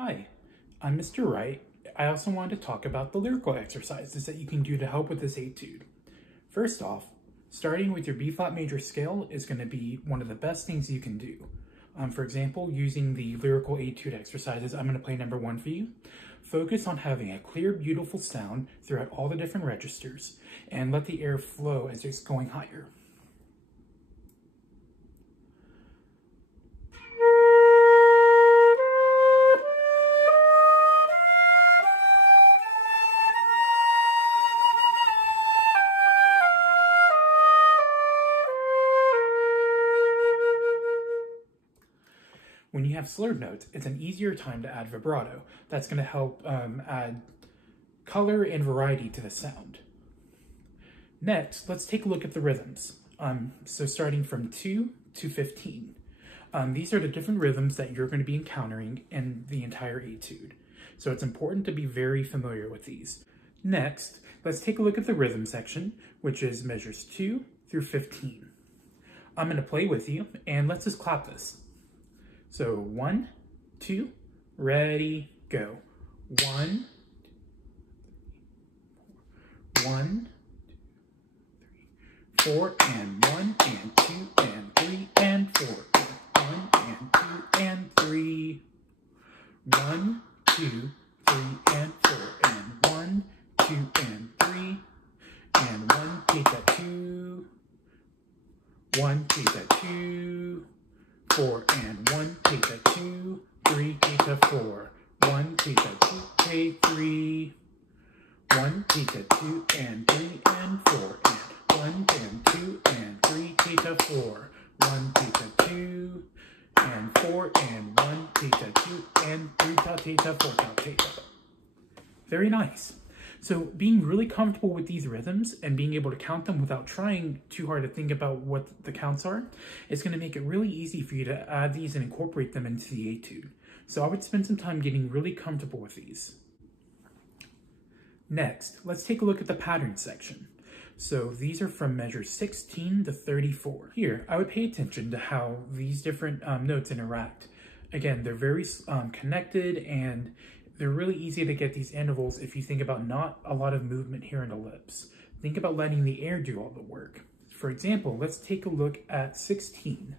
Hi, I'm Mr. Wright. I also wanted to talk about the lyrical exercises that you can do to help with this etude. First off, starting with your B-flat major scale is going to be one of the best things you can do. For example, using the lyrical etude exercises, I'm going to play number 1 for you. Focus on having a clear, beautiful sound throughout all the different registers, and let the air flow as it's going higher. When you have slurred notes, it's an easier time to add vibrato. That's going to help add color and variety to the sound. Next, let's take a look at the rhythms. So starting from 2 to 15. These are the different rhythms that you're going to be encountering in the entire etude. So it's important to be very familiar with these. Next, let's take a look at the rhythm section, which is measures 2 through 15. I'm going to play with you, and let's just clap this. So 1, 2, ready, go. 1, 1, 2, 3, 4, and 1, and 2, and 3, and 4, and 1, and 2, and 3. 1, 2, 3, and 4, and 1, 2, and 3, and 1, take that 2, 1, take that 2, 4, and 1, take that 2, 3, take that 4, 1, take that 2, take 3, 1, take that 2, and 3, and 4, and 1, and 2, and 3, take that 4, 1, take that 2, and 4, and 1, take that 2, and 3, take that 4, take that. Very nice. So being really comfortable with these rhythms and being able to count them without trying too hard to think about what the counts are is going to make it really easy for you to add these and incorporate them into the etude. So I would spend some time getting really comfortable with these. Next, let's take a look at the pattern section. So these are from measures 16 to 34. Here, I would pay attention to how these different notes interact. Again, they're very connected, and they're really easy to get these intervals if you think about not a lot of movement here in the lips. Think about letting the air do all the work. For example, let's take a look at 16.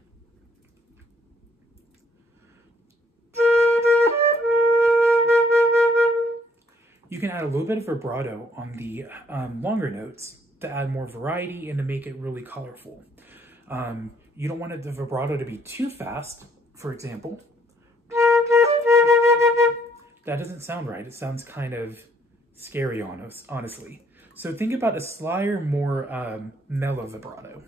You can add a little bit of vibrato on the longer notes to add more variety and to make it really colorful. You don't want the vibrato to be too fast, for example. That doesn't sound right. It sounds kind of scary, honestly. So think about a slighter, more mellow vibrato.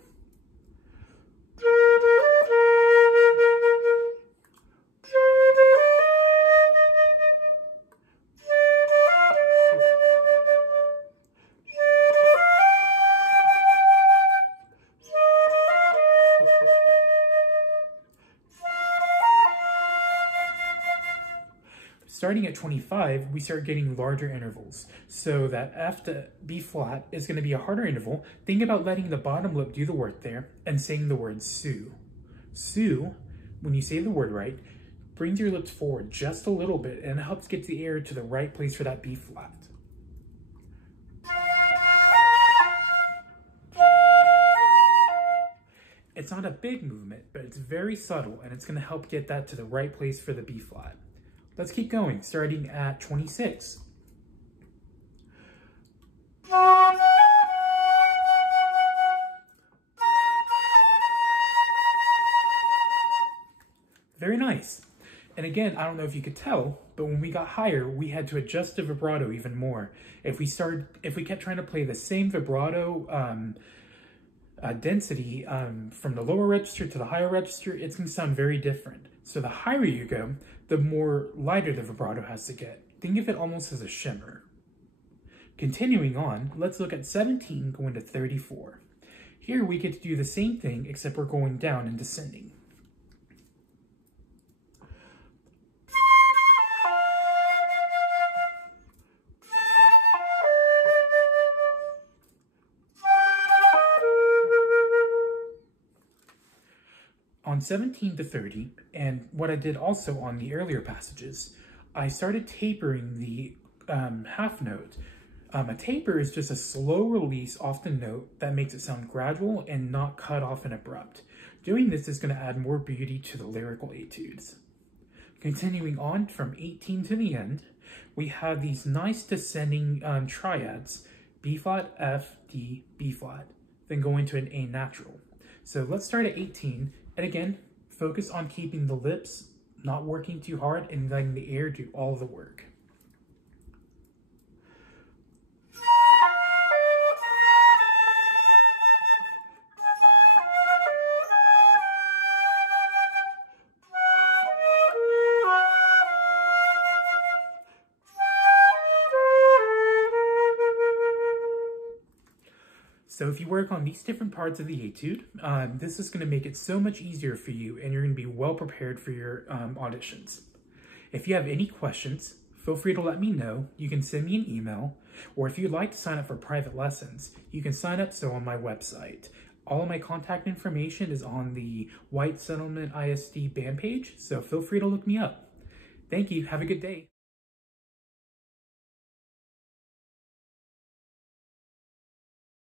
Starting at 25, we start getting larger intervals. So that F to B flat is going to be a harder interval. Think about letting the bottom lip do the work there and saying the word Sue. Sue, when you say the word right, brings your lips forward just a little bit and it helps get the air to the right place for that B flat. It's not a big movement, but it's very subtle, and it's going to help get that to the right place for the B flat. Let's keep going, starting at 26. Very nice. And again, I don't know if you could tell, but when we got higher, we had to adjust the vibrato even more. If we kept trying to play the same vibrato density from the lower register to the higher register, it's going to sound very different. So the higher you go, the more lighter the vibrato has to get. Think of it almost as a shimmer. Continuing on, let's look at 17 going to 34. Here we get to do the same thing, except we're going down and descending. On 17 to 30, and what I did also on the earlier passages, I started tapering the half note. A taper is just a slow release off the note that makes it sound gradual and not cut off and abrupt. Doing this is going to add more beauty to the lyrical etudes. Continuing on from 18 to the end, we have these nice descending triads, B flat, F, D, B flat, then go into an A natural. So let's start at 18, and again, focus on keeping the lips not working too hard and letting the air do all the work. So if you work on these different parts of the etude, this is going to make it so much easier for you, and you're going to be well prepared for your auditions. If you have any questions, feel free to let me know. You can send me an email, or if you'd like to sign up for private lessons, you can sign up on my website. All of my contact information is on the White Settlement ISD band page, so feel free to look me up. Thank you. Have a good day.